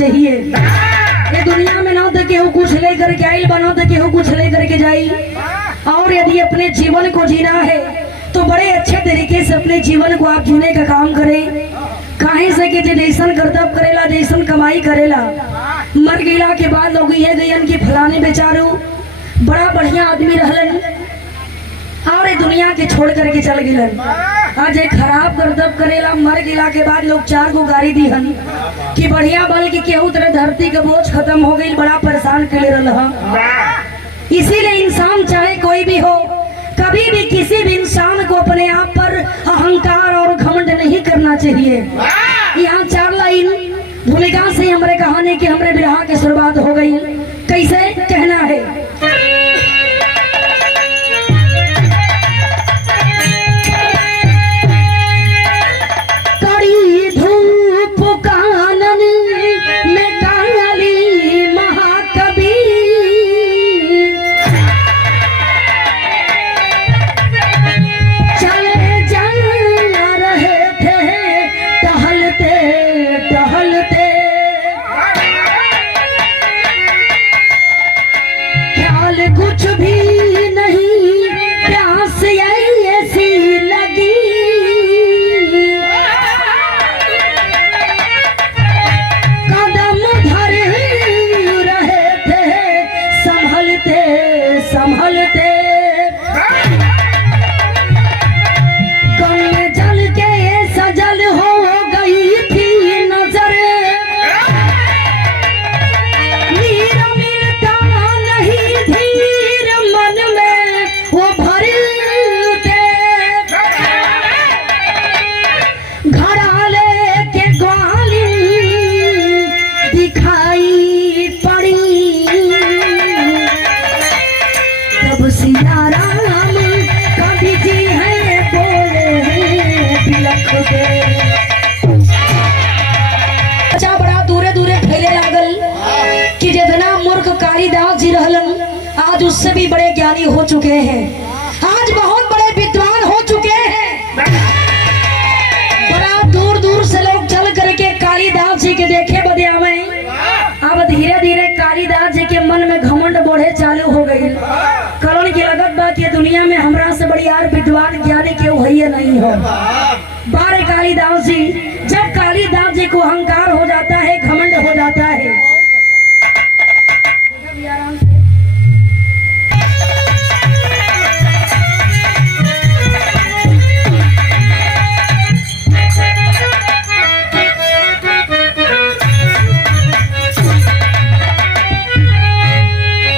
चाहिए। ये दुनिया में ना तो केहू कुछ लेकर के आई बना तो केहू कुछ लेकर के जाई। और यदि अपने जीवन को जीना है तो बड़े अच्छे तरीके से अपने जीवन को आप जीने का काम करें। काहे से कि जैसन कर्तव्य करेला जैसन कमाई करेला, मर गईला के बाद लोग ये गयन की फलाने बेचारू बड़ा बढ़िया आदमी रहलन और ये दुनिया के छोड़ करके चल गिलन। आज एक खराब कर्तव्य करेला, मर गिला के बाद लोग चार को गाड़ी दी हन कि बढ़िया बल की केहू तरह धरती का बोझ खत्म हो गई, बड़ा परेशान कर ले रहा। इसीलिए इंसान चाहे कोई भी हो, कभी भी किसी भी इंसान को अपने आप पर अहंकार और घमंड नहीं करना चाहिए। यहाँ 4 लाइन भूमिका से हमारे कहानी की हमारे विरह की शुरुआत हो गई। कैसे कहना है? कड़ी धूप कानन में काली महाकवि, चले जा रहे थे टहलते टहलते, ख्याल कुछ भी नहीं प्यास ऐसी लगी, कदम धर रहे थे संभलते संभलते, गम में जल के सजल हो गई थी नजर, नीर मिलता नहीं धीर मन में वो भरते, घड़ाले के ग्वाली दिखाई पड़ी, तब सिया राम कवि जी है बोले बिलख दे। बच्चा बड़ा दूरे दूरे फैले लागल कि जितना मूर्ख कालिदास जी रहलन आज उससे भी बड़े ज्ञानी हो चुके हैं, आज बहुत बड़े विद्वान हो चुके हैं। बड़ा दूर दूर से लोग चल करके कालिदास जी के देखे बदे आवे। अब धीरे धीरे कालिदास जी के मन में घमंड बढ़े चालू हो गई। करण की लगत बा कि दुनिया में हमरा से बड़ी यार विद्वान ज्ञानी केहू है नहीं हो। बारे कालिदास जी, जब कालिदास जी को अहंकार हो जाता है, घमंड हो जाता है, आराम से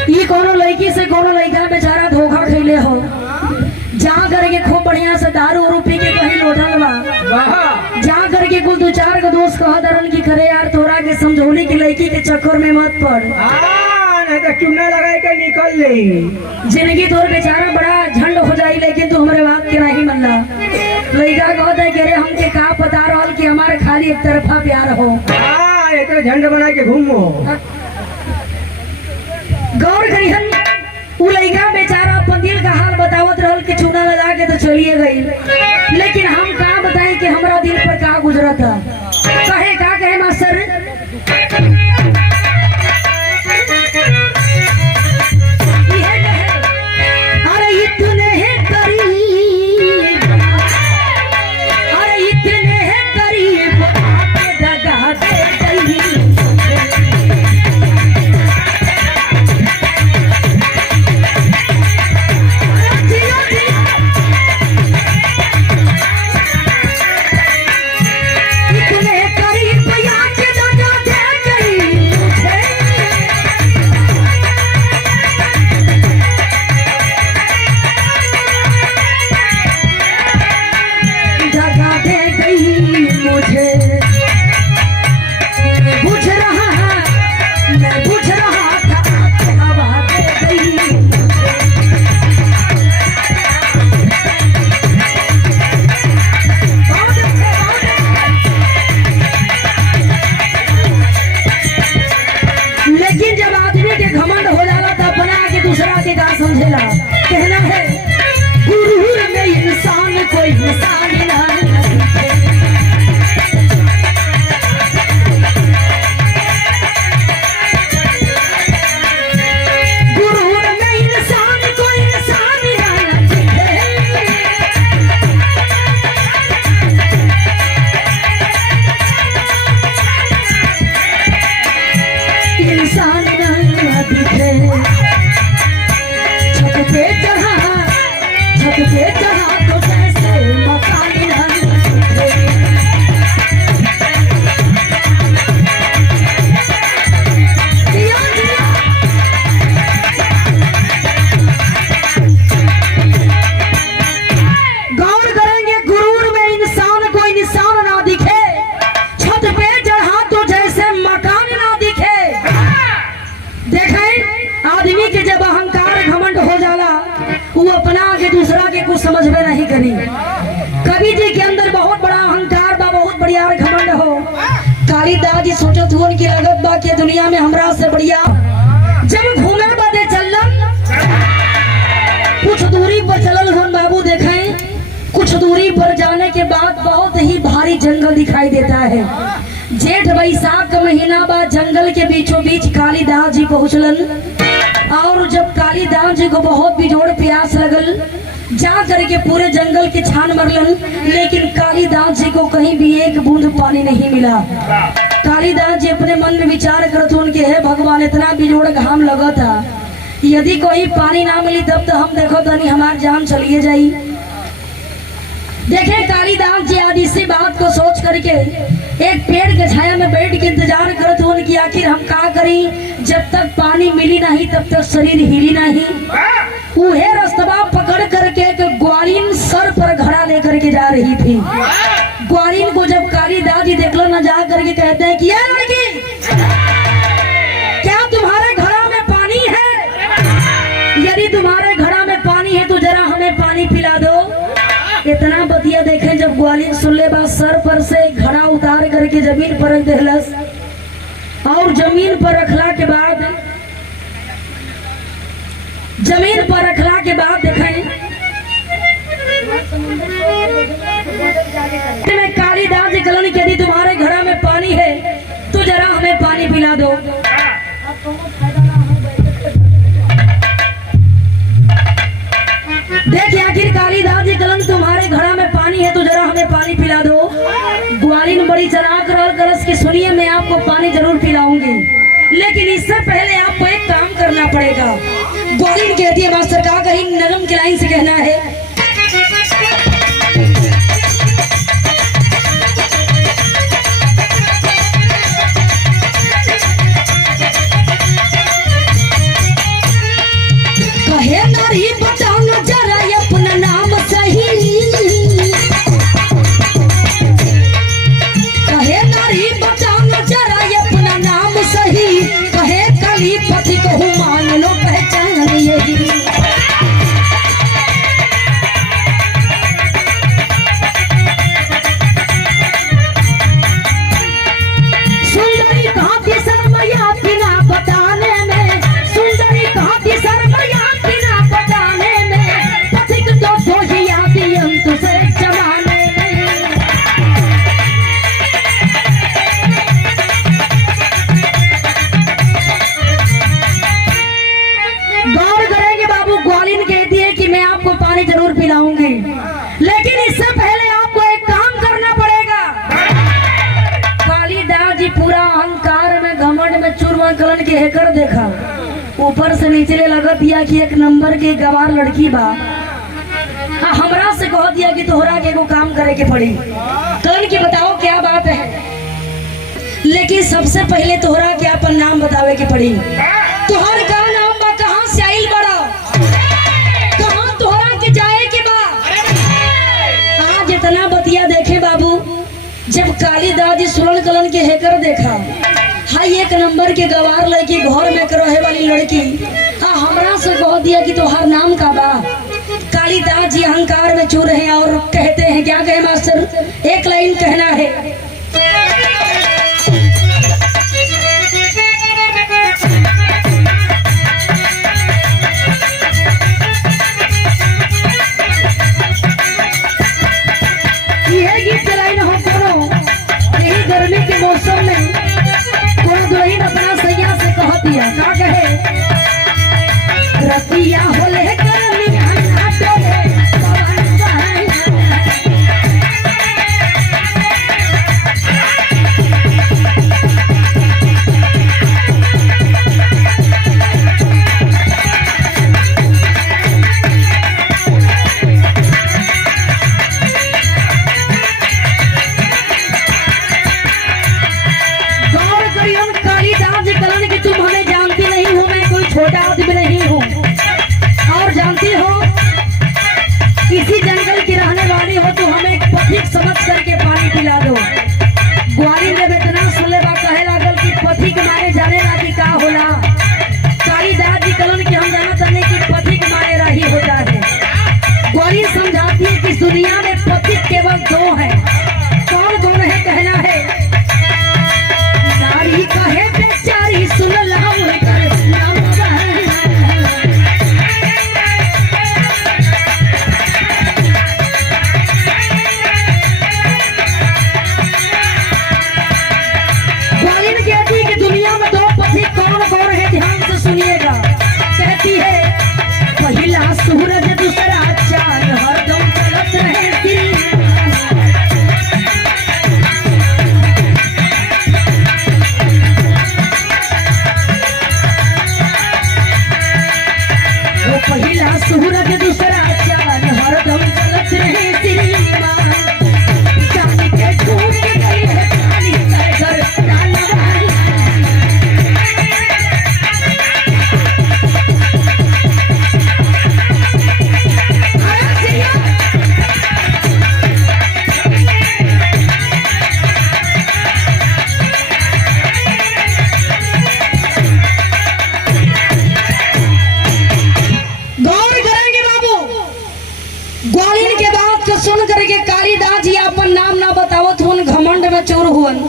ये कोनो लड़की से कोनो लड़का बेचारा धोखा खैले हो, जा करके खूब बढ़िया से दारू उरू पी के कहीं लौटल बा, जा करके कुल 2-4 का दोस्त कह दरन की करे यार तोरा के समझौली की लड़की के चक्कर में मत पड़, नहीं तो चुना लगा के निकल ले। जिंदगी तोर बेचारा बड़ा झंड हो जाई, लेकिन तू हमारे बात के नहीं मनला। लड़का कहता है कि अरे हमके का पता रहल कि हमारे खाली एक तरफा प्यार हो। ये तो झंड बना के घूमो। गौर करिहन, उ लड़का बेचारा अपन दिल का हाल बतावत रहल कि चूना लगा के तो चलिए गई, लेकिन हम का बताएं कि हमारा दिल पर का गुजरा था। कहे का कहे मास्टर, ये कहे, अरे इतने करीब, अरे इतने करीब आके दगा दे गई, इतने करी। कवि जी के अंदर बहुत बड़ा अहंकार बा, बहुत बढ़िया घमंड हो। कालिदास जी सोचत हुन की लगत बा के दुनिया में हमरा से बढ़िया जब घूमे बदे चलन कुछ दूरी पर चलल हुन बाबू, देखें कुछ दूरी पर जाने के बाद बहुत ही भारी जंगल दिखाई देता है। जेठ बैसाख का महीना बाद जंगल के बीचों बीच कालिदास जी पहुंचलन और जब कालिदास जी को बहुत बिजोड़ प्यास लगल जा करके पूरे जंगल के छान मरलन, लेकिन कालिदास जी को कहीं भी एक बूंद पानी नहीं मिला। कालिदास जी अपने मन में विचार करते उनके हे भगवान, इतना बिजोड़ घाम लगा था, यदि कोई पानी ना मिली तब तो हम देखो तनी हमारी जान चलिए जाई। देखे कालिदास जी आज इसी बात को सोच करके एक पेड़ के छाया में बैठ के इंतजार करते हुए कि आखिर हम क्या करें, जब तक पानी मिली नहीं तब तक शरीर हिली नहीं। उहे रास्ता पकड़ करके ग्वालिन सर पर घड़ा लेकर के जा रही थी। ग्वालिन को जब कालिदास जी देखलो न जा करके कहते हैं कि ये लड़की, क्या तुम्हारे घड़ा में पानी है? यदि तुम्हारे घड़ा में पानी है तो जरा हमें पानी पिला दो। इतना बतिया देखे जब ग्वालिन सुन ले बा, सर पर से घड़ा उतार करके जमीन पर रख देहलस और जमीन पर रखला के बाद देखें में कालिदास जी कलन के यदि तुम्हारे घड़ा में पानी है तो जरा हमें पानी पिला दो। देखिए आखिर कालिदास जी कलन तुम्हारे घड़ा में पानी है तो जरा हमें पानी पिला दो। ग्वालिन बड़ी चराक रहल करस की सुनिए मैं आपको पानी जरूर पिलाऊंगी, लेकिन इससे पहले आपको एक काम करना पड़ेगा। ग्वालिन कहती है मास्टर का कहीं नरम की लाइन से कहना है। कहे नारी बताओ न जरा अपना नाम सही, कहे नारी बताओ न जरा अपना नाम सही, कहे कली पति कहूँ मान लो पहचान यही। सुंदरी कहाँ थी शर्मया बिना बताने में, सुंदरी कहाँ थी शर्मया बिना बताने में, पथिक तो सोही आदि अंत से जमाने में। गौर करेंगे बाबू, ग्वालिन कहती है कि मैं आपको पानी जरूर पिलाऊंगी, लेकिन इससे पहले आपको एक काम करना पड़ेगा। कालिदास जी पूरा अहंकार में घमंड में चूरमा कलन के हेकर देखा, ऊपर से नीचे लगत दिया कि एक नंबर के गवार लड़की बा, हमरा से कह दिया कि तोहरा के एगो काम करे के पड़ी। कलन की बताओ क्या बात है, लेकिन सबसे पहले तोहरा के अपन नाम बतावे के पड़ी। तोहर का नाम बा, कहाँ से आइल बड़ा, कहाँ तोहरा के जाए के बा। आज इतना बतिया देखे बाबू, जब कालिदास जी सुरन कलन के हेकर देखा, हाई एक नंबर के गवार लड़की घर में रहे वाली लड़की, हाँ हमरा से कह दिया कि तोहार नाम का बा। कालिदास जी अहंकार में चूर हैं और कहते हैं, क्या कहे मास्टर, एक लाइन कहना है। यह गीत चलाई ना हो कोनो, यही गर्मी के मौसम में कोनो दुल्हन अपना सैया से कह दिया, का कहे, रतिया होले गर्मी हन्ना डोले पवन बहन। गौर करिए हम कालिदास जी कलन की तुम हमें जानती नहीं हो, मैं कोई छोटा आदमी नहीं हूँ, और जानती हो किसी जंगल की रहने वाली हो तो हमें पथिक समझ करके पानी पिला दो। ग्वालिन जब इतना सुनले बा कहे लागल कि पथिक मारे जाने लागी का होला। कालिदास जी कलन की हम जाना तने कि पथिक मारे रही हो जाए। ग्वालिन समझाती है कि दुनिया में पति केवल दो हैं। कौन कौन है कहना है। नारी कहे बेचारी सुन लाओ कर नाम ग्वालिन कहती है कि दुनिया में दो पति कौन कौन है, ध्यान से सुनिएगा। कहती है पहला सूरज दूसरा चांद हरदम चलत रहे दिल। वो पहला सूरज दूसरा चांद हरदम चलत रहे दिल। चांद के टूट गई है काली कर डालवाई। गौर करेंगे बाबू, ग्वालिन के बात को सुन करके कालिदास जी अपन नाम ना बतावत हुन, घमंड में चोर हुन।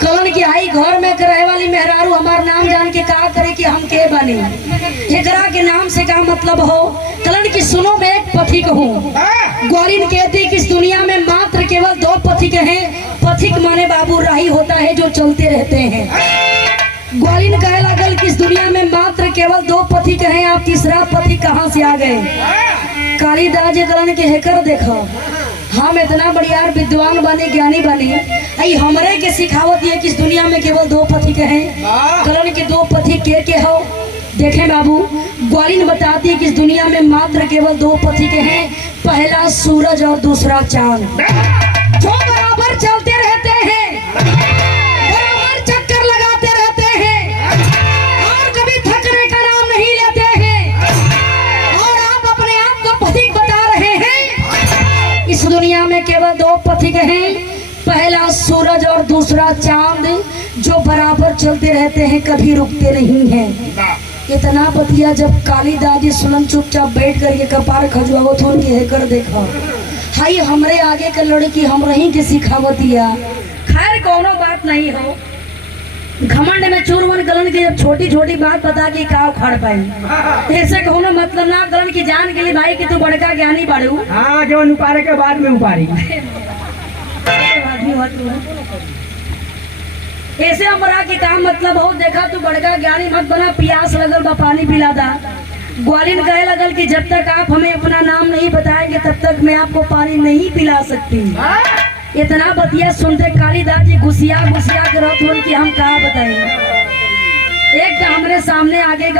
कलन की आई घर में रहे वाली मेहरारू हमार नाम जान के का करे कि हम के बने, एकरा के नाम से का मतलब हो। कलन की सुनो मैं एक पथिक हूँ। ग्वालिन कहती कि इस दुनिया में मात्र केवल दो पथिक हैं। पथिक माने बाबू राही होता है जो चलते रहते हैं। ग्वालिन कहे लगल कि इस दुनिया में मात्र केवल दो पथिक हैं, आप तीसरा पथिक कहाँ से आ गए। कालिदास जी कलन के हेकर देखो, हम इतना बढ़िया विद्वान बने ज्ञानी बने, आई हमरे के सिखावत है कि इस दुनिया में केवल दो पथिक हैं। कलन के दो पथिक के हो देखें बाबू। ग्वालिन बताती है कि इस दुनिया में मात्र केवल दो पथिक हैं। पहला सूरज और दूसरा चांद, जो बराबर चलते रहते हैं, बराबर चक्कर लगाते रहते हैं और कभी थकने का नाम नहीं लेते हैं। और आप अपने आप को पथिक बता रहे हैं। इस दुनिया में केवल दो पथिक हैं, पहला सूरज और दूसरा चांद, जो बराबर चलते रहते हैं, कभी रुकते नहीं हैं। इतना बतिया जब कालिदास जी सुनन चुपचाप बैठ करके कपार खजुआवत हो के हेकर देखा, हाई हमरे आगे के लड़की हम रही के सिखावतिया। खैर कोनो बात नहीं हो, घमंड में चूरवन गलन की जब छोटी छोटी बात बता के का उखाड़ पाई, ऐसे कोनो मतलब ना। गलन की जान के लिए भाई कि तू बड़का ज्ञानी बाड़ू। हाँ, जो उपारे के बाद में उपारी ऐसे हमरा के काम मतलब हो। देखा तू बड़का ज्ञानी मत बना, प्यास लगल बा पानी पिला दा। ग्वालिन कहे लगल कि जब तक आप हमें अपना नाम नहीं बताएंगे तब तक मैं आपको पानी नहीं पिला सकती। इतना बतिया सुनते कालिदास जी गुसिया के रहत हुन कि हम कहा बताएंगे। एक तो हमरे सामने आगे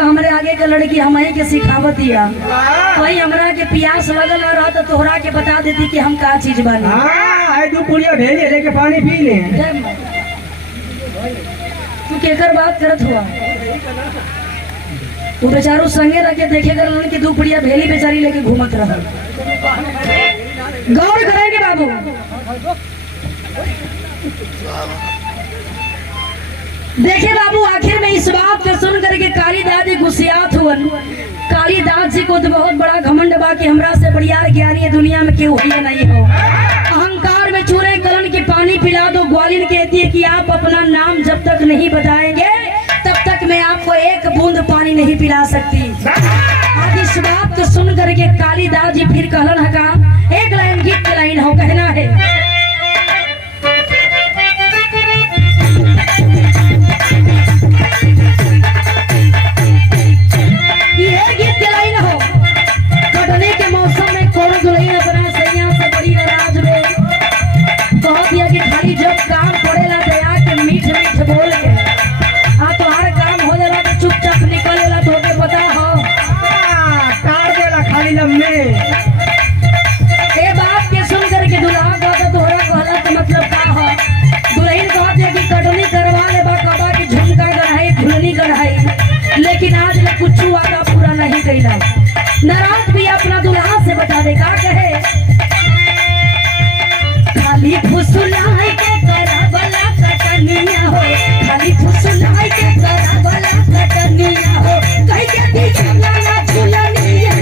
का लड़की हमें के सिखावत दिया, कहीं हमरा के प्यास लगल न रहा तो तोहरा के बता देती कि हम का चीज बानी। हाँ, दो पुड़िया भेजे लेके पानी पी ले। तू केकर बात करत हुआ, वो बेचारू संगे रह के देखे कर कि दो पुड़िया भेली बेचारी लेके घूमत रहा। गौर करेंगे बाबू। देखे बाबू, आखिर में इस बात को सुन करके कालिदास जी गुस्सियात हुवन। कालिदास जी को तो बहुत बड़ा घमंड बा कि हमरा से बढ़िया ज्ञानी है दुनिया में क्यों हुई नहीं हो। अहंकार में चूरे कलन के पानी पिला दो। ग्वालिन कहती है कि आप अपना नाम जब तक नहीं बताएंगे तब तक मैं आपको एक बूंद पानी नहीं पिला सकती। आज इस बात को सुन करके कालिदास जी फिर कहलन हका, एक लाइन गीत की लाइन हो, कहना है ये गीत की लाइन हो। कटने के मौसम में कौन दुल्हन अपना सैया से बड़ी नाराज में बहुत दिया कि खाली जब काम पड़ेला दया के मीठ मीठ बोल के तो हर काम हो जाला तो चुपचाप निकलेला। तो के पता हो कार देला खाली लम्बे। ए बात के सुन करके दुल्हा कहता तोहरा कहला का मतलब का हो। दुल्हन कहत है कि कटनी करवा ले बा कबा की झुमका गढ़ाई झुलनी गढ़ाई, लेकिन आज ले कुछ वादा पूरा नहीं कैला। नाराज भी अपना दुल्हा से बता दे का कहे, खाली फुसुलाई के करावला कटनिया हो, खाली फुसुलाई के करावला कटनिया हो, कहीं के दिया ना झुलनिया।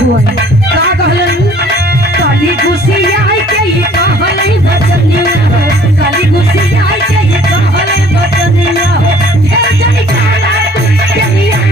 हुआ का कहलन काली गुसिया के ही कहले बचनिया हो काली गुसिया के ही कहले बचनिया हो घेर जनी काला के लिया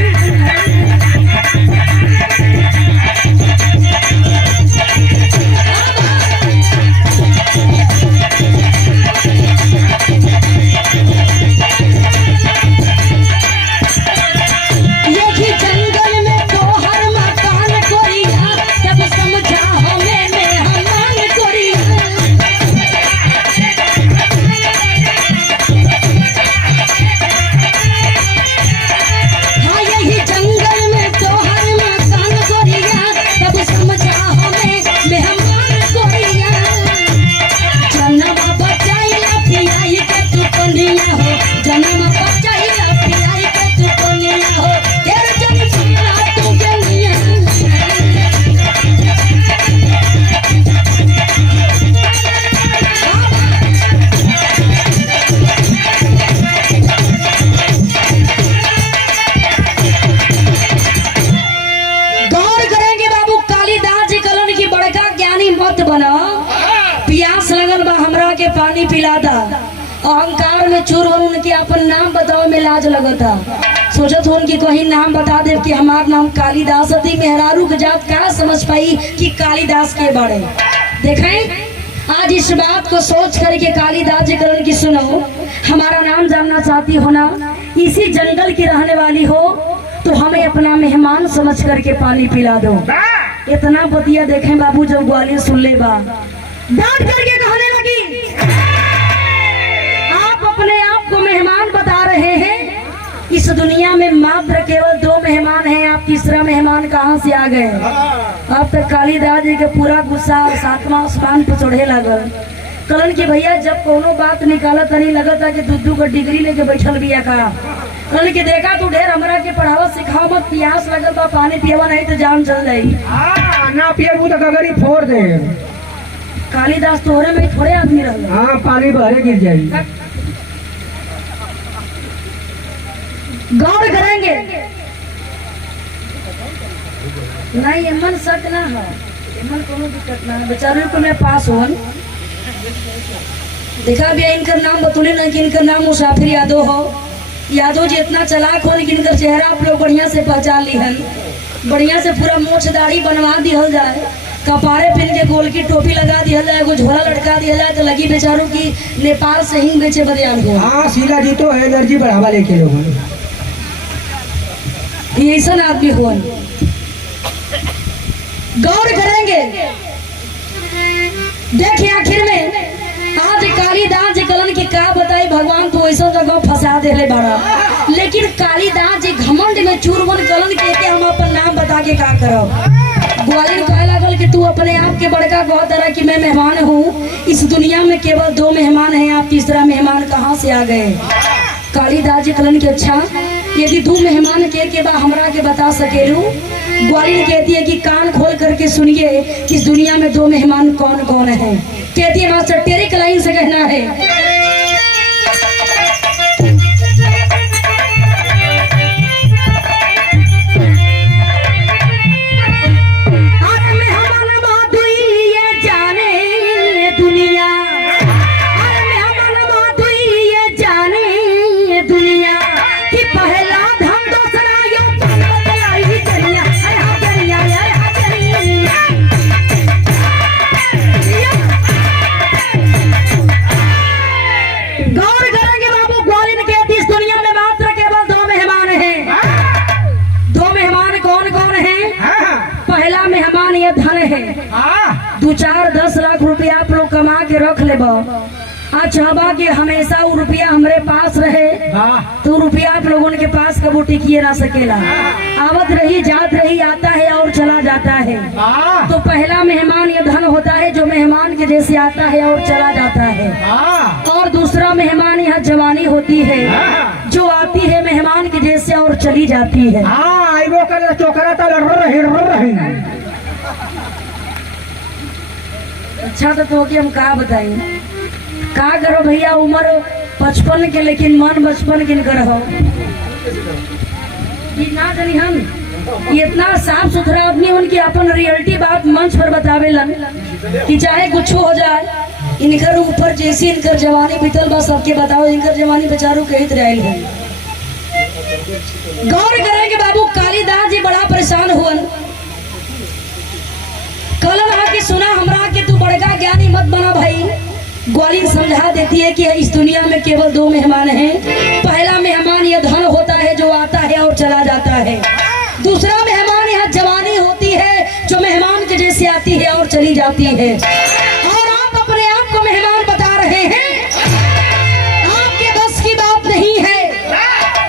पानी पिलाता अहंकार में चूर हो उनके अपन नाम बताओ में लाज लगता सोचत हो कि कहीं नाम बता दे कि हमार नाम कालिदास थी मेहरारू के जात क्या समझ पाई कि कालिदास के बारे देखें आज इस बात को सोच करके कालिदास जी करण की सुनो हमारा नाम जानना चाहती हो ना इसी जंगल की रहने वाली हो तो हमें अपना मेहमान समझ करके पानी पिला दो इतना बतिया देखें बाबू जब ग्वालियर सुन ले बा डांट करके कहने लगी आप अपने आप को मेहमान बता रहे हैं इस दुनिया में मात्र केवल 2 मेहमान हैं आप तीसरा मेहमान कहाँ से आ गए अब तक कालिदास जी के पूरा गुस्सा 7वां आसमान पर चढ़े लगल कलन की भैया जब कोनो बात निकाला तनी लगत था कि दूधू का डिग्री लेके बैठल बिया का कलन के देखा तू ढेर हमरा के पढ़ावा सिखाओ मत प्यास लगल बा पानी पियवा नहीं तो जान चल जाई ना पियबू तो गगरी फोड़ दे कालिदास तोहरे में थोड़े आदमी रह हाँ पानी बहरे गिर जाएगी गौर करेंगे नहीं एमन शक ना है एमन कोनो दिक्कत ना है बेचारे को मैं पास हो देखा भी इनका नाम बतूले ना कि इनका नाम मुसाफिर यादव हो यादव जी इतना चलाक हो लेकिन इनका चेहरा आप लोग बढ़िया से पहचान ली हन बढ़िया से पूरा मोछ दाढ़ी बनवा दिया जाए कपारे पिन के गोल की टोपी लगा दिया जाए एगो झोला लटका दिया जाए तो लगी बेचारों की नेपाल से ही बेचे बदियान को हाँ शीला जी तो एनर्जी बढ़ावा लेके लोग ये ऐसा आदमी हो गौर करेंगे देखिए आखिर में आज कालिदास जी कलन की का बताई भगवान तो ऐसा जगह फंसा दे ले बड़ा लेकिन कालिदास जी घमंड में चूरवन कलन के हम अपन नाम बता के का करो ग्वालियर कहे लागल कि तू अपने आप के बड़का कह तरह कि मैं मेहमान हूँ इस दुनिया में केवल 2 मेहमान हैं आप तीसरा मेहमान कहाँ से आ गए कालिदास जी कलन के अच्छा यदि 2 मेहमान के बाद हमरा के बता सकेलू ग्वालियर कहती है कि कान खोल करके सुनिए कि इस दुनिया में 2 मेहमान कौन कौन है कहती है मास्टर तेरे कलाइन से कहना है धन है 2-4-10 लाख रुपया आप लोग कमा के रख ले चाहबा कि हमेशा वो रुपया हमारे पास रहे तो रुपया आप लोगों के पास कबू टिकिए ना सकेला आवत रही जात रही आता है और चला जाता है तो पहला मेहमान ये धन होता है जो मेहमान के जैसे आता है और चला जाता है और दूसरा मेहमान यहाँ जवानी होती है जो आती है मेहमान के जैसे और चली जाती है अच्छा तो हम का बताएं का करो भैया उम्र 55 के लेकिन मन 55 किन कर हो ना जानी हम ये इतना साफ सुथरा आदमी उनकी अपन रियलिटी बात मंच पर बतावेलन कि चाहे कुछ हो जाए, इनकर ऊपर जैसी इनकर जवानी बीतल बा सबके बताओ, इनकर जवानी बेचारू कहीं तरह है। गौर करें कि बाबू कालिदास जी बड़ा परेशान हुअन, कलन आके सुना हमरा कि तू बड़का ज्ञानी मत बना भाई। ग्वालिन समझा देती है कि इस दुनिया में केवल दो मेहमान हैं। पहला मेहमान यह धन होता है जो आता है और चला जाता है, दूसरा मेहमान यहाँ जवानी होती है जो मेहमान के जैसे आती है और चली जाती है। और आप अपने आप को मेहमान बता रहे हैं, आपके बस की बात नहीं है।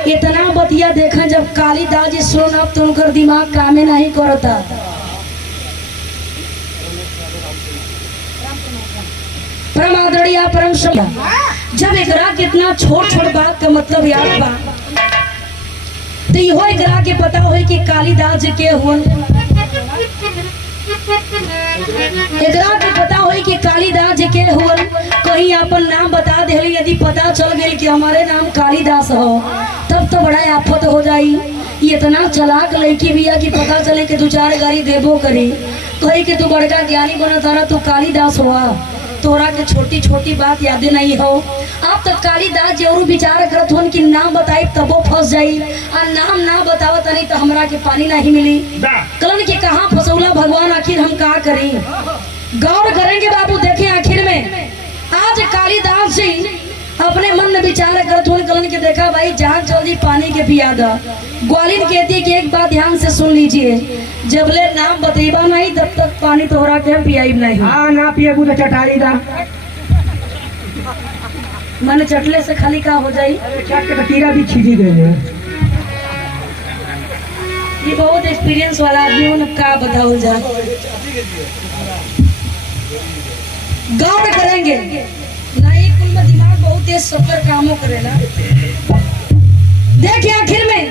इतना बतिया देखा जब कालिदास जी सुना तो उनका दिमाग कामे नहीं करता। परम आदरणीय परम श्रद्धा, जब एकरा कितना छोट छोट बात का मतलब याद बा तो इहो एकरा के पता हो कि कालिदास जी के हुन, एकरा के पता हो कि कालिदास जी के हुन। कहीं अपन नाम बता देली, यदि पता चल गई कि हमारे नाम कालिदास हो तब तो बड़ा आफत हो जाई। इतना चलाक लड़की भी है कि पता चले कि दो चार गाड़ी देबो करी, कही कि तू बड़का ज्ञानी बना तारा, तू कालिदास हुआ, तोरा के छोटी छोटी बात यादें नहीं हो। आप तो कालिदास जरूर विचार करत होन कि नाम बताई तबो फंस जाई, और नाम ना बतावत नहीं तो हमरा के पानी नहीं मिली। कलन के कहाँ फसौला भगवान, आखिर हम का करें। गौर करेंगे बाबू, देखें आखिर में आज कालिदास जी अपने मन में विचार करत होन। कलन के देखा भाई जहाँ जल्दी पानी के पिया दा। ग्वालिन कहती है कि एक बात ध्यान से सुन लीजिए, जबले नाम बतेबा नहीं तब तक पानी तोहरा के पियाईब नहीं। हाँ ना पिएबू तो चटाली दा, मन चटले से खाली का हो जाई। चट के कीड़ा भी छिटी गए। ये बहुत एक्सपीरियंस वाला आदमी उन का बताओ जा। गौर करेंगे नहीं, कुल में दिमाग बहुत तेज सफर कामों करेला। देखिए आखिर में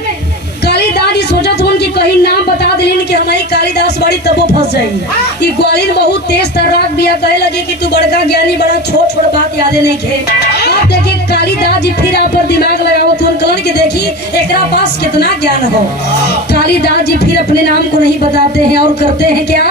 कालिदास जी सोचत होन कि कहीं नाम बता दिलीन कि हमारी कालिदास बड़ी तबो फंस जाई। ये ग्वालिन बहुत तेज तर्राक बिया, कहे लगी कि तू बड़का ज्ञानी बड़ा छोट छोट बात यादें नहीं खे। आप देखिए कालिदास जी फिर आप पर दिमाग लगावत होन, कलन के देखी एकरा पास कितना ज्ञान हो। कालिदास जी फिर अपने नाम को नहीं बताते हैं और करते हैं क्या,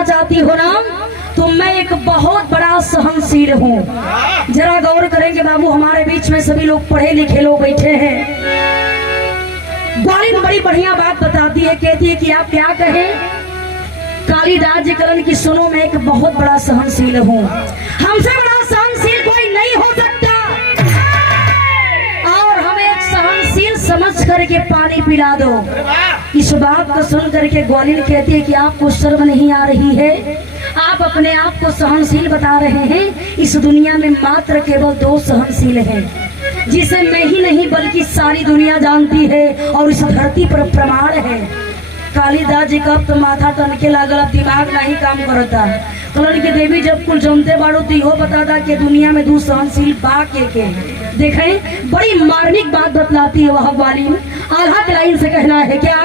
चाहती हो ना तो मैं एक बहुत बड़ा सहनशील हूँ। जरा गौर करेंगे बाबू, हमारे बीच में सभी लोग पढ़े लिखे लोग बैठे हैं। ग्वालिन बड़ी बढ़िया बात बताती है, कहती है कि आप क्या कहें। कालिदास जी करण की सुनो, मैं एक बहुत बड़ा सहनशील हूँ, हमसे बड़ा सहनशील कोई नहीं हो सकता। और हमें एक सहनशील समझ करके पानी पिला दो। इस बात को सुन करके ग्वालिन कहती है कि आपको शर्म नहीं आ रही है, आप अपने आप को सहनशील बता रहे हैं। इस दुनिया में मात्र केवल दो सहनशील हैं, जिसे मैं ही नहीं बल्कि सारी दुनिया जानती है और इस धरती पर प्रमाण है। कालिदास जी का तो माथा टनके लागल, दिमाग नहीं काम करता। कलन की देवी जब कुल जमते बाड़ो तो इहो बताता कि दुनिया में दो सहनशील बा के देखें। बड़ी मार्मिक बात बतलाती है वह ग्वालिन। आल्हा के लाइन से कहना है क्या,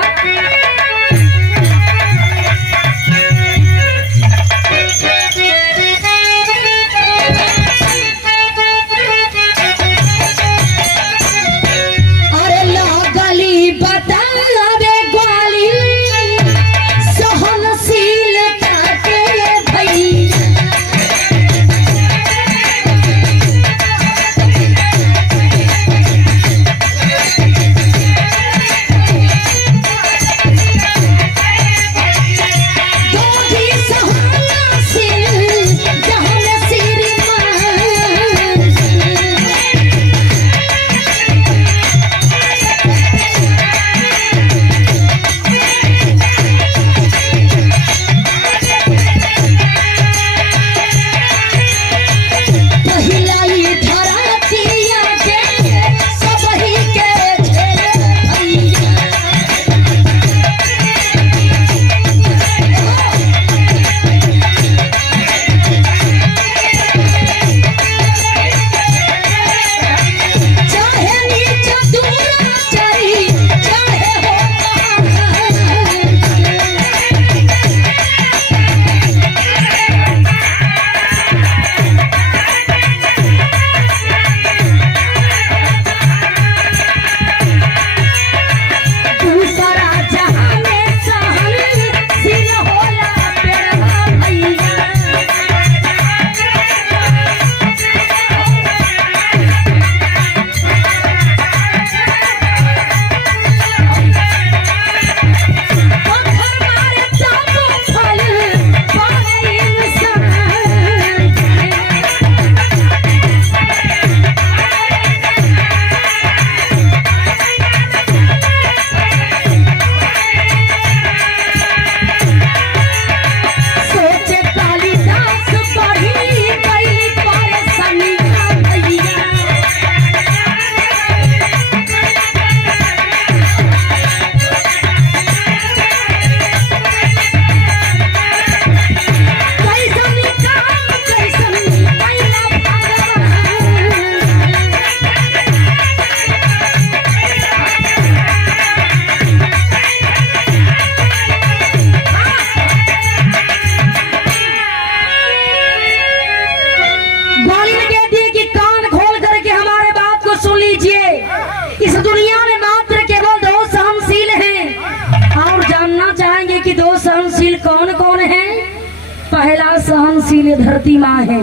सहनशील ये धरती माँ है,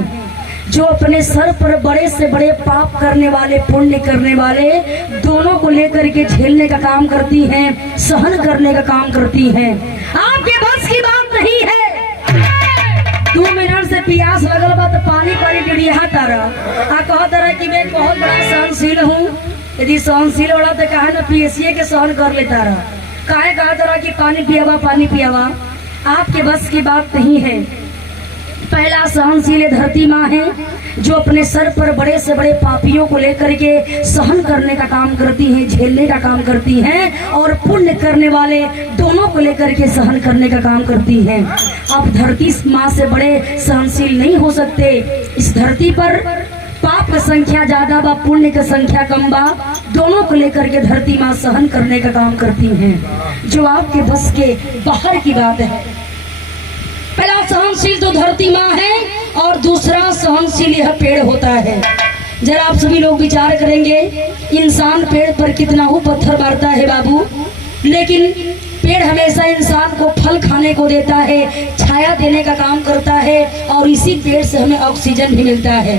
जो अपने सर पर बड़े से बड़े पाप करने वाले, पुण्य करने वाले दोनों को लेकर के झेलने का काम करती हैं, सहन करने का काम करती हैं। आपके बस की बात नहीं है। 2 मिनट से प्यास लगल बा तो पानी पानी टिड़िया तारा आ कह तारा कि मैं बहुत बड़ा सहनशील हूँ। यदि सहनशील वाला तो कहा ना पीएसए के सहन कर लेता रहा, काहे कहा तारा कि पानी पियावा पानी पियावा। आपके बस की बात नहीं है। पहला सहनशील धरती माँ है, जो अपने सर पर बड़े से बड़े पापियों को लेकर के सहन करने का काम करती हैं, झेलने का काम करती हैं, और पुण्य करने वाले दोनों को लेकर के सहन करने का काम करती हैं। आप धरती माँ से बड़े सहनशील नहीं हो सकते। इस धरती पर पाप की संख्या ज्यादा बा, पुण्य की संख्या कम बा, दोनों को लेकर के धरती माँ सहन करने का काम करती हैं, जो आपके बस के बाहर की बात है। पहला सहनशील तो धरती माँ है, और दूसरा सहनशील यह पेड़ होता है। जरा आप सभी लोग विचार करेंगे, इंसान पेड़ पर कितना ही पत्थर मारता है बाबू, लेकिन पेड़ हमेशा इंसान को फल खाने को देता है, छाया देने का काम करता है, और इसी पेड़ से हमें ऑक्सीजन भी मिलता है।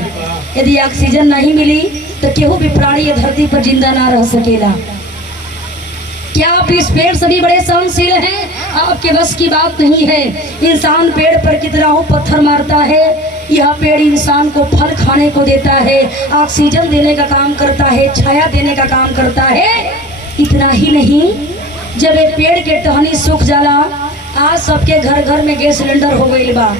यदि ऑक्सीजन नहीं मिली तो केहू भी प्राणी ये धरती पर जिंदा ना रह सकेला। क्या आप इस पेड़ से भी बड़े सहनशील हैं? आपके बस की बात नहीं है। इंसान पेड़ पर कितना हो पत्थर मारता है, यह पेड़ इंसान को फल खाने को देता है, ऑक्सीजन देने का काम करता है, छाया देने का काम करता है। इतना ही नहीं, जब ये पेड़ के टहनी सूख जाला, आज सबके घर घर में गैस सिलेंडर हो गई बा,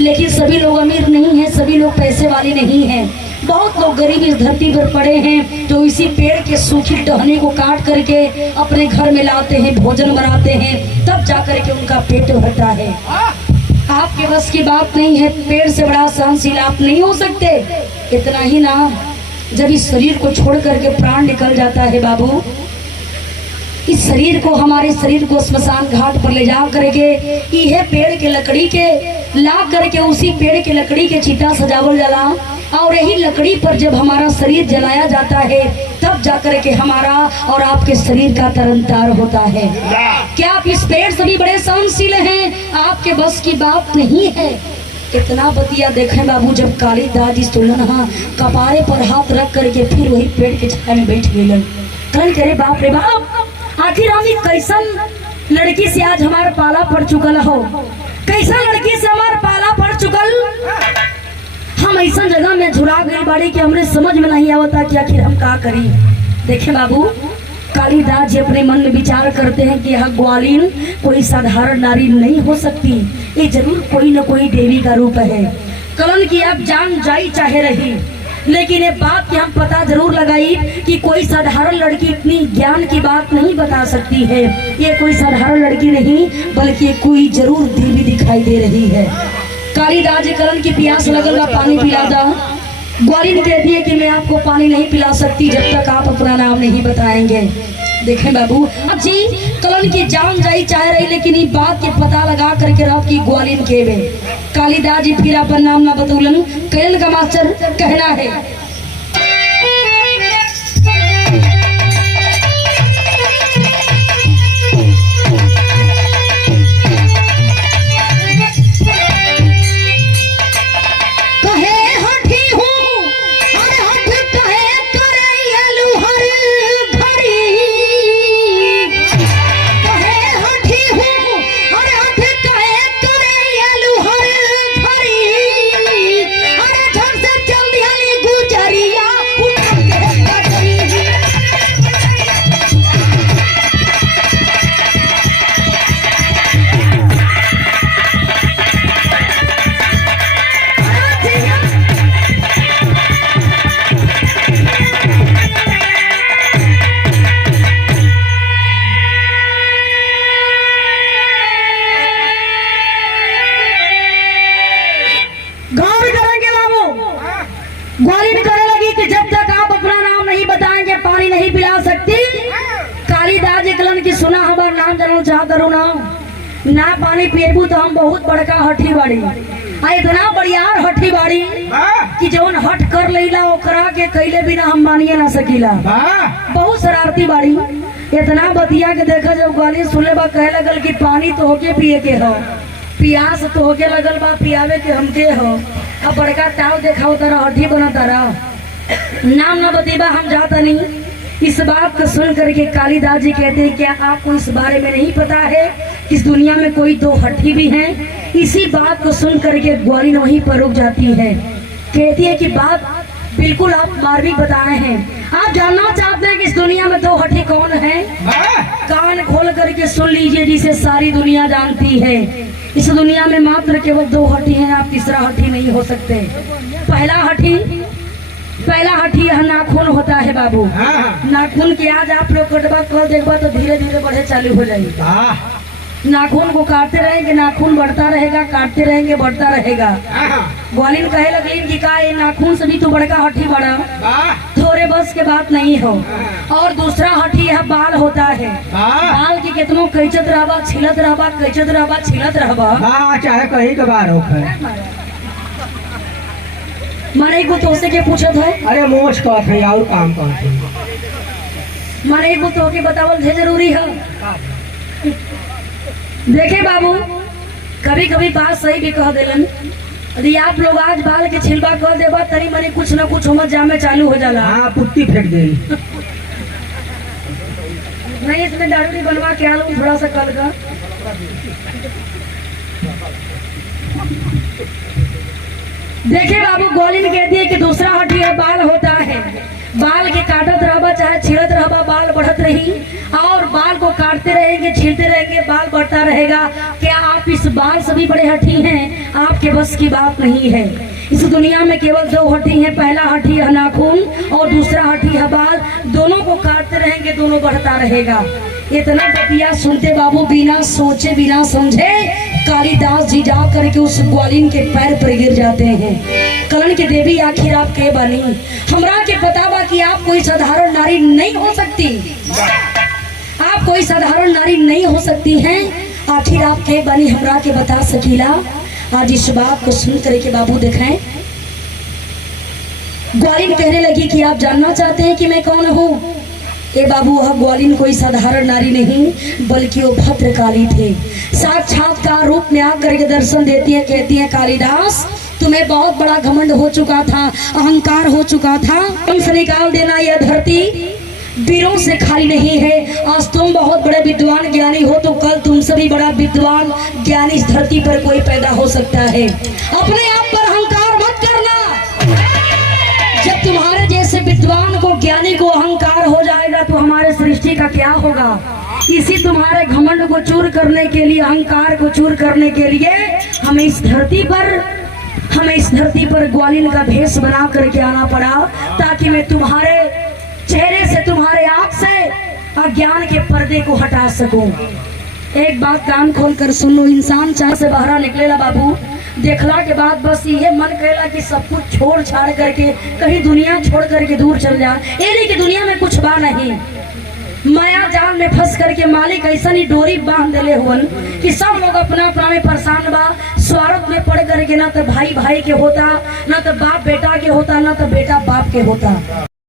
लेकिन सभी लोग अमीर नहीं हैं, सभी लोग पैसे वाले नहीं हैं। बहुत लोग गरीब इस धरती पर पड़े हैं, तो इसी पेड़ के सूखी टहनी को काट करके अपने घर में लाते हैं, भोजन बनाते हैं, तब जाकर के उनका पेट भरता है। आपके बस की बात नहीं है। पेड़ से बड़ा सहनशील आप नहीं हो सकते। इतना ही ना, जब इस शरीर को छोड़ करके प्राण निकल जाता है बाबू, इस शरीर को, हमारे शरीर को स्मशान घाट पर ले जा करके यह पेड़ के लकड़ी के ला करके उसी पेड़ के लकड़ी के चिता सजावल जाला, और यही लकड़ी पर जब हमारा शरीर जलाया जाता है, तब जाकर के हमारा और आपके शरीर का तरनतार होता है। क्या आप इस पेड़ से भी बड़े सहनशील हैं? आपके बस की बात नहीं है। कितना बतिया देखें बाबू, जब कालीदास जी सुनन कपारे पर हाथ रख करके फिर वही पेड़ के छाया में बैठ गए, कल करे बाप रे बाप, आखिर हम कैसन लड़की से आज हमारा पाला पड़ चुकल हो, कैसा लड़की से हमारा पाला पड़ चुकल। हम ऐसा जगह में झुरा गई बाड़ी कि हमने समझ में नहीं आवता कि आखिर हम क्या करी। देखे बाबू, कालिदास जी अपने मन में विचार करते हैं कि यह ग्वालिन कोई साधारण नारी नहीं हो सकती, ये जरूर कोई न कोई देवी का रूप है। कलन की आप जान जाई चाहे रही, लेकिन ये बात की हम पता जरूर लगाई कि कोई साधारण लड़की इतनी ज्ञान की बात नहीं बता सकती है। ये कोई साधारण लड़की नहीं, बल्कि कोई जरूर देवी दिखाई दे रही है। कालिदास जी कलन की प्यास लगल बा, पानी पिला दा। ग्वालिन कहती है कि मैं आपको पानी नहीं पिला सकती जब तक आप अपना नाम नहीं बताएंगे। देखें बाबू, अब जी कलन की जान जाई चाह रही, लेकिन ये बात के पता लगा करके रह की ग्वालिन के वे कालिदास जी फिर अपन नाम ना बतौलन। कलन का मास्टर कहना है, ग्वालिन कहने लगी कि जब तक आप अपना नाम नहीं बताएंगे पानी नहीं पिला सकती। कालिदास जी कलन की सुना हमारा नाम जानना चाहता रू ना पानी पिएबू तो हम बहुत बड़का हठी बाड़ी, इतना बढ़ियार हठी बाड़ी कि जौन हट कर लेला ओकरा के कैले बिना हम मानिए ना सकीला। बहुत शरारती बाड़ी। इतना बतिया के देखा जब ग्वालिन सुनले बा कहे लगल कि पानी तो होके पिए के हो, पियास तो होके लगल बा पियावे के हमके हो। अब बड़का टाव देखाओ तारा हड्डी बना तारा नाम ना बतेबा हम जाता नहीं। इस बात को सुन करके कालिदास जी कहते हैं क्या आपको इस बारे में नहीं पता है इस दुनिया में कोई दो हड्डी भी हैं। इसी बात को सुन करके ग्वालिन वहीं पर रुक जाती है। कहती है कि बात बिल्कुल आप मार्मिक बताए हैं। आप जानना चाहते हैं कि इस दुनिया में दो हड्डी कौन है? कान खोल करके सुन लीजिए जिसे सारी दुनिया जानती है। इस दुनिया में मात्र केवल दो हड्डी हैं, आप तीसरा हड्डी नहीं हो सकते। पहला हड्डी यह नाखून होता है बाबू। नाखून के आज आप लोग कटवा कल देखबा तो धीरे धीरे बढ़े चालू हो जाएगी। नाखून को काटते रहेंगे नाखून बढ़ता रहेगा, काटते रहेंगे बढ़ता रहेगा। ग्वालिन कहे लगली कि का ये नाखून से भी तो बड़का हड्डी बड़ा, थोड़े बस के बात नहीं हो। और दूसरा हड्डी यह बाल होता है। बाल की कितनों कैचत रहबा छिलत रहबा कैचत रहबा छिलत रहबा चाहे कहीं के बार हो माने को तो के पूछत है। अरे मोच कहत है और काम कहत है। माने को तो के बतावल है जरूरी है। देखे बाबू कभी कभी बात सही भी कह देलन। यदि आप लोग आज बाल के छिलबा कर देबा तरी मनी कुछ न कुछ उमर जामे चालू हो जाला। हाँ पुट्टी फेंक गई। नहीं इसमें दाढ़ी नहीं बनवा के आलू थोड़ा सा कल का। देखिए बाबू ग्वालिन कहती है कि दूसरा हड्डी है बाल होता है। बाल के काटत रहबा चाहे छिड़त रहबा बाल बढ़त रही और बाल को काटते रहेंगे छीलते रहेंगे बाल बढ़ता रहेगा। क्या आप इस बाल सभी बड़े हड्डी हैं? आपके बस की बात नहीं है। इस दुनिया में केवल दो हड्डी हैं। पहला हड्डी है नाखून और दूसरा हड्डी है बाल। दोनों को काटते रहेंगे दोनों बढ़ता रहेगा। इतना बतिया सुनते बाबू बिना सोचे बिना समझे कालिदास जी जा करके उस ग्वालिन के पैर पर गिर जाते हैं। कलन की देवी आखिर आप के बनी? हमरा के बतावा कि आप कोई साधारण नारी नहीं हो सकती। आप कोई साधारण नारी नहीं हो सकती हैं। आखिर आप के बनी हमरा के बता सकीला? आज इस बात को सुन करके बाबू दिखाएं। ग्वालिन कहने लगी कि आप जानना चाहते हैं कि मैं कौन हूँ? ए बाबू वह ग्वालिन कोई साधारण नारी नहीं बल्कि वो भद्रकाली थे। साक्षात्कार रूप में आकर के दर्शन देती है। कहती है कालिदास तुम्हें बहुत बड़ा घमंड हो चुका था, अहंकार हो चुका था। तुमसे निकाल देना यह धरती वीरों से खाली नहीं है। आज तुम बहुत बड़े विद्वान ज्ञानी हो तो कल तुमसे भी बड़ा विद्वान ज्ञानी इस धरती पर कोई पैदा हो सकता है। अपने आप पर अहंकार मत करना। जब तुम्हारे जैसे विद्वान को ज्ञानी को अहंकार हो जाएगा तो हमारे सृष्टि का क्या होगा? इसी तुम्हारे घमंड को चूर करने के लिए अहंकार को चूर करने के लिए हमें इस धरती पर ग्वालिन का भेष बना करके आना पड़ा ताकि मैं तुम्हारे चेहरे से तुम्हारे आंख से अज्ञान के पर्दे को हटा सकूं। एक बात कान खोल कर सुन लो। इंसान चाहे से बाहर निकलेला बाबू देखला के बाद बस ये मन कहेला कि सब कुछ छोड़ छाड़ करके कहीं दुनिया छोड़ करके दूर चल जाए। ये नहीं कि दुनिया में कुछ बा नहीं। माया जाल में फंस करके मालिक ऐसा नहीं डोरी बांध देले हुन कि सब लोग अपना अपना में परेशान बा। स्वार्थ में पड़ करके ना तो भाई भाई के होता, ना तो बाप बेटा के होता, ना तो बेटा बाप के होता।